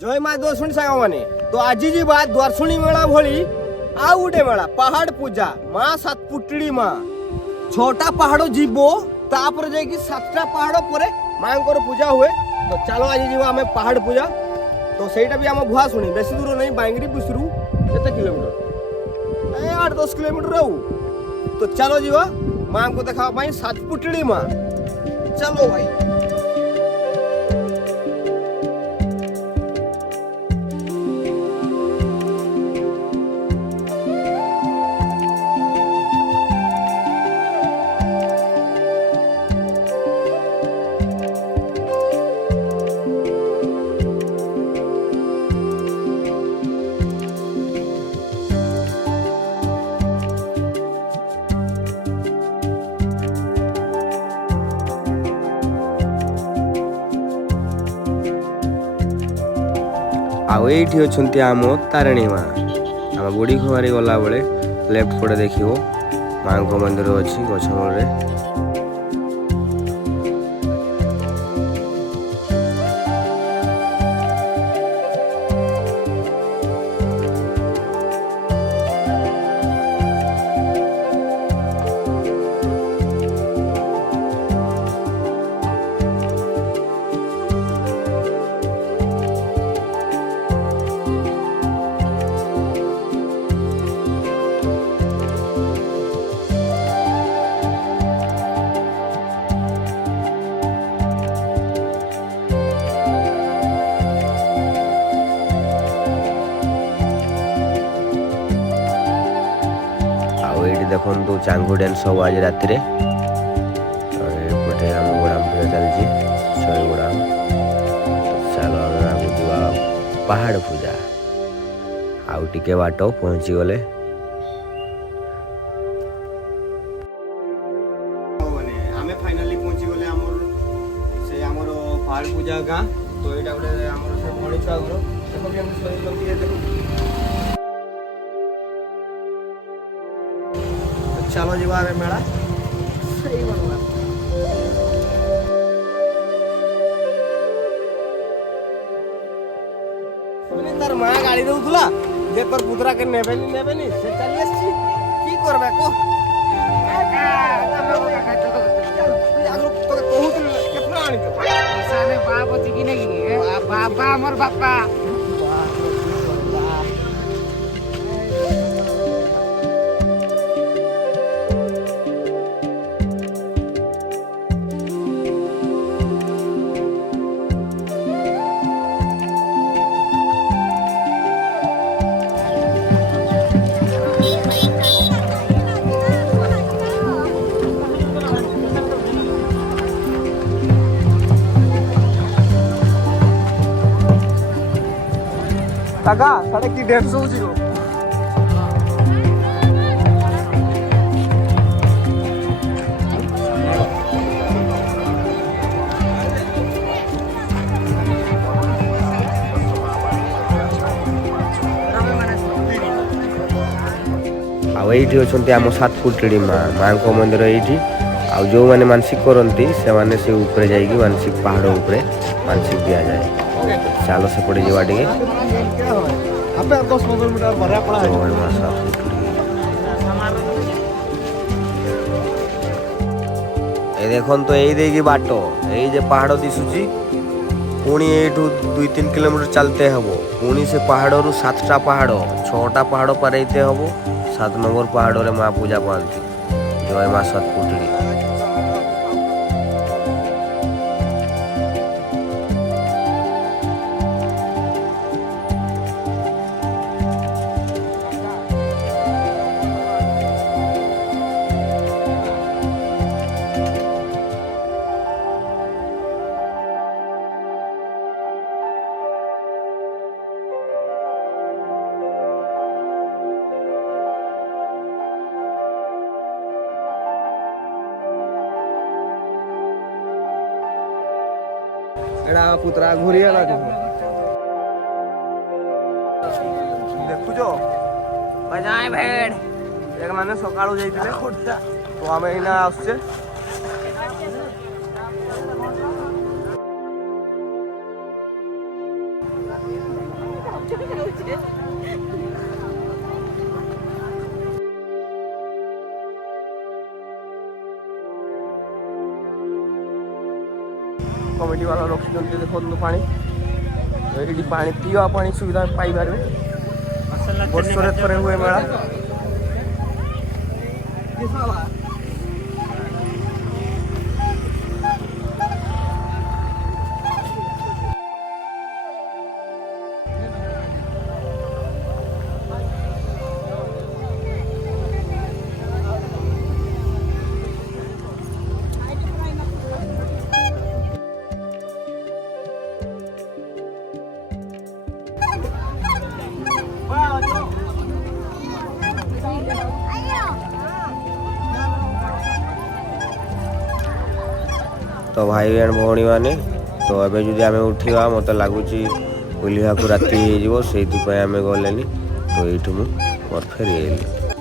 जय माँ दर्शनी सांग मैंने तो आज जी बात दर्शनी मेला भली आउ गोटे मेला पहाड़ पूजा माँ सातपुटड़ी माँ छोटा पहाड़ जीवो तापर जाकि सातटा पहाड़ पर माँ पूजा हुए। तो चलो आज जी आम पहाड़ पूजा तो सहीटा भी आम भुआ शुणी बेसी दूर नहीं बांगरी पुसरू केते किलोमीटर 8-10 किलोमीटर तो चलो जीवा माँ को देखा सातपुटड़ी माँ चलो भाई। आउ ये अच्छे आम तारिणी माँ आम बुढ़ी खुमारी गला बेले लेफ्ट पटे देख माँ मंदिर अच्छी गछ मूल देखो चांगू डांस सब आज राति एपटे आम गोड़ाम पूजा चलती शहे गोड़ाम चलो आगे जा पहाड़ पूजा आउ टिके बाट पहुँची गले आमे फाइनली पहुँची गले से आमर पहाड़ पूजा गाँ तो यहाँ गोटे आम से भणी छुआ घर देखो भी हम चलो जीवा मेला सही बनला तार माँ गाड़ी दौला जे तोर पुतरा के नेबेनी से चली आसी की करबे को केतना आनी साने बाप अछि कि नहीं बाबा हमर बापा टाका साढ़े की 150 जीरो आईटी अच्छे आम सातपुटड़ी माँ को मंदिर ये आ जो मैंने मानसिक करती से माने से ऊपर जाइए मानसिक पहाड़ उपरे मानसिक दि जाए चलो से पड़े जावा टे देखन तो यही देगी बाट ये पहाड़ दिशुची पुणी ये 2-3 किलोमीटर चलते हम पुणी से पहाड़ रु 7टा पहाड़ 6टा पहाड़ पारते हम 7 नंबर पहाड़ रे माँ पूजा पाती जय माँ सातपुटड़ी। एड़ा पुतरा घूरीगला देखुचो बजाए भेड़ एक माने सकाळू जाइतिले तो आमे इना आछे कमिटी वाला रखी देखो पानी ये पानी पीवा पानी सुविधा पाइबार वर्ष थे हुए मेला तो भाई एंड भौणी मैंने तो अबे जो आम उठा मत लगुच बुलवाक राति हो से आम गले तो ये मोर फेरी